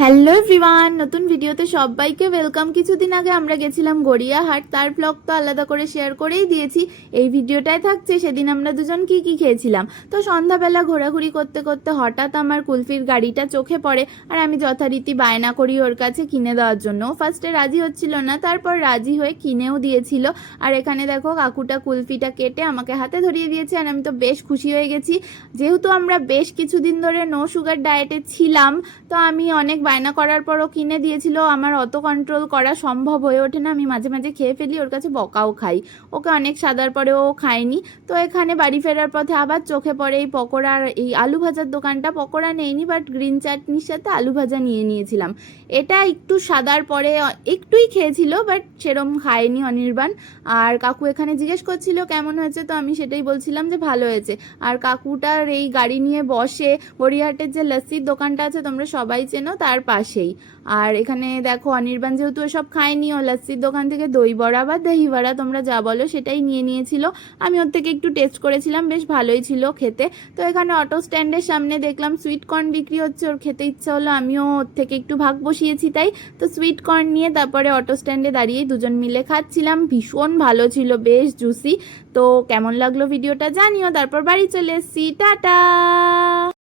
Hello everyone, নতুন ভিডিওতে সবাইকে ওয়েলকাম। কিছুদিন আগে আমরা গেছিলাম গড়িয়াহাট, তার ব্লগ তো আলাদা করে শেয়ার করেই দিয়েছি। এই ভিডিওটায় থাকছে সেদিন আমরা দুজন কি কি খেয়েছিলাম। তো সন্ধ্যাবেলা ঘোরাঘুরি করতে করতে হঠাৎ আমার কুলফির গাড়িটা চোখে পড়ে, আর আমি যথারীতি বায়না করি ওর কাছে কিনে দেওয়ার জন্য। ফার্স্টে রাজি হচ্ছিল না, তারপর রাজি হয়ে কিনেও দিয়েছিল। আর এখানে দেখো কাকুটা কুলফিটা কেটে আমাকে হাতে ধরিয়ে দিয়েছে, আর আমি তো বেশ খুশি হয়ে গেছি। যেহেতু আমরা বেশ কিছুদিন ধরে নো সুগার ডায়েটে ছিলাম, তো আমি অনেক বায়না করার পরও কিনে দিয়েছিল। আমার অত কন্ট্রোল করা সম্ভব হয়ে ওঠে না, আমি মাঝে মাঝে খেয়ে ফেলি, ওর কাছে বকাও খাই। ওকে অনেক সাদার পরেও ও খায়নি। তো এখানে বাড়ি ফেরার পথে আবার চোখে পড়ে এই পকোড়ার এই আলু ভাজার দোকানটা। পকোড়া নেইনি, বাট গ্রিন চাটনির সাথে আলু ভাজা নিয়ে নিয়েছিলাম। এটা একটু সাদার পরে একটুই খেয়েছিল, বাট সেরম খায়নি অনির্বাণ। আর কাকু এখানে জিজ্ঞেস করছিল কেমন হয়েছে, তো আমি সেটাই বলছিলাম যে ভালো হয়েছে। আর কাকুটার এই গাড়ি নিয়ে বসে গড়িয়াহাটের যে লস্যির দোকানটা আছে তোমরা সবাই চেনো, তার পাশেই। আর এখানে দেখো অনির্বাণ যেহেতু এসব খায়নি, ও লস্যির দোকান থেকে দই বড়া বা দহি বড়া তোমরা যা বলো সেটাই নিয়ে নিয়েছিল। আমি ওর থেকে একটু টেস্ট করেছিলাম, বেশ ভালোই ছিল খেতে। তো এখানে অটো স্ট্যান্ডের সামনে দেখলাম সুইট কর্ন বিক্রি হচ্ছে, ওর খেতে ইচ্ছা হলো, আমিও ওর থেকে একটু ভাগ বসিয়েছি তাই। তো সুইট কর্ন নিয়ে তারপরে অটো স্ট্যান্ডে দাঁড়িয়ে দুজন মিলে খাচ্ছিলাম। ভীষণ ভালো ছিল, বেশ জুসি। তো কেমন লাগলো ভিডিওটা জানিও। তারপর বাড়ি চলে এসেছি, টাটা।